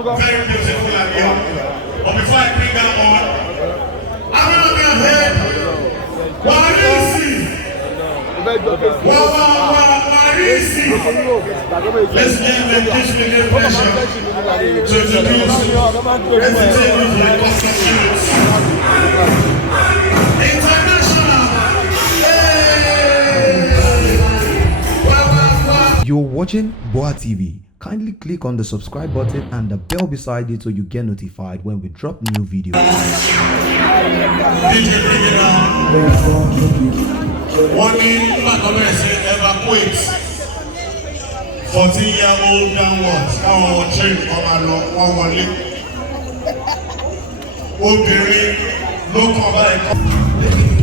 Very beautiful and young. But before I bring that on, I want to be ahead. Warisi. Warisi. Let's give them this big pleasure to introduce representative for Costa Shields. International. You're watching GboahTv. Kindly click on the subscribe button and the bell beside it so you get notified when we drop new videos. Warning, evacuate 14-year-old downwards. Our train from our one Obìnrin ló kàn báyìí.